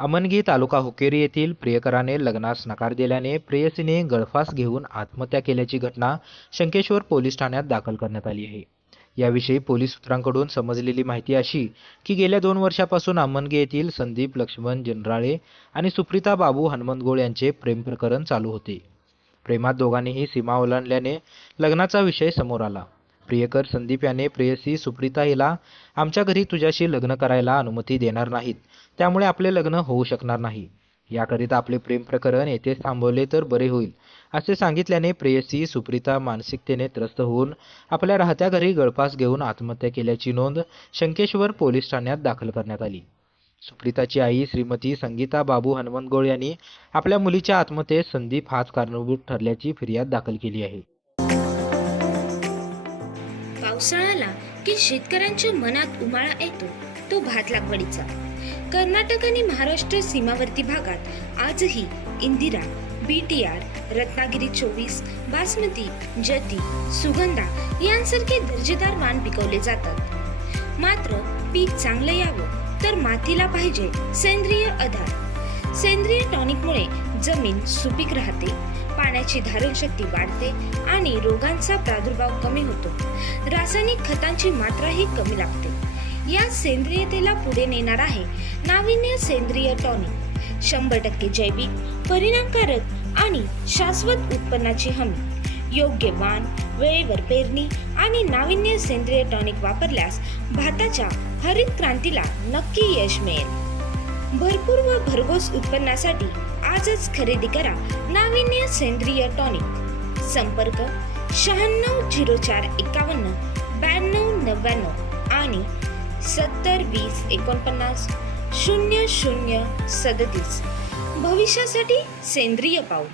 अमनगी तालुका हुकेरी येथील प्रियकराने लग्नास नकार दिल्याने प्रेयसीने गळफास घेऊन आत्महत्या केल्याची घटना शंकेश्वर पोलीस ठाण्यात दाखल करण्यात आली आहे. याविषयी पोलीस सूत्रांकडून समजलेली माहिती अशी की गेल्या दोन वर्षापासून अमनगी येथील संदीप लक्ष्मण जनराळे आणि सुप्रिता बाबू हनुमंतगोळ यांचे प्रेम प्रकरण चालू होते. प्रेमात दोघांनीही सीमा ओलांडल्याने लग्नाचा विषय समोर आला. प्रियकर संदीप याने प्रेयसी सुप्रिता हिला आमच्या घरी तुझ्याशी लग्न करायला अनुमती देणार नाहीत. त्यामुळे आपले लग्न होऊ शकणार नाही. याकरिता आपले प्रेम प्रकरण येथे थांबवले तर बरे होईल असे सांगितल्याने प्रेयसी सुप्रिता मानसिकतेने त्रस्त होऊन आपल्या राहत्या घरी गळफास घेऊन आत्महत्या केल्याची नोंद शंकेश्वर पोलीस ठाण्यात दाखल करण्यात आली. सुप्रिताची आई श्रीमती संगीता बाबू हनुमंतगोळ यांनी आपल्या मुलीच्या आत्महत्येत संदीप हाच कारणीभूत ठरल्याची फिर्याद दाखल केली आहे. पावसाळा आला की शेतकऱ्यांच्या मनात उमाळा येतो तो भात लागवडीचा. कर्नाटक आणि महाराष्ट्र सीमावर्ती भागात आजही Indira B T R Ratnagiri चोवीस बासमती जती सुगंधा यांसारखे दर्जेदार वाण पिकवले जातात. मात्र पीक चांगलं यावं तर मातीला पाहिजे सेंद्रिय आधार. सेंद्रिय टॉनिकमुळे जमीन सुपीक राहते पाण्याची धारणशक्ती वाढते आणि रोगांचा प्रादुर्भाव कमी होतो. रासायनिक खतांची मात्राही कमी लागते. या सेंद्रियतेला पुढे नेणार आहे नाविन्य सेंद्रिय टॉनिक. शंभर टक्के जैविक परिणामकारक आणि शाश्वत उत्पन्नाची हमी. योग्य वाण वेळेवर पेरणी आणि नाविन्य सेंद्रिय टॉनिक वापरल्यास भाताच्या हरित क्रांतीला नक्की यश मिळेल. भरपूर व भरघोस उत्पन्नासाठी आजच खरेदी करा नाविन्य सेंद्रिय टॉनिक. संपर्क शहाण्णव झिरो चार एकावन्न ब्याण्णव नव्याण्णव आणि सत्तर वीस एकोणपन्नास शून्य शून्य सदतीस. भविष्यासाठी सेंद्रिय पाऊल.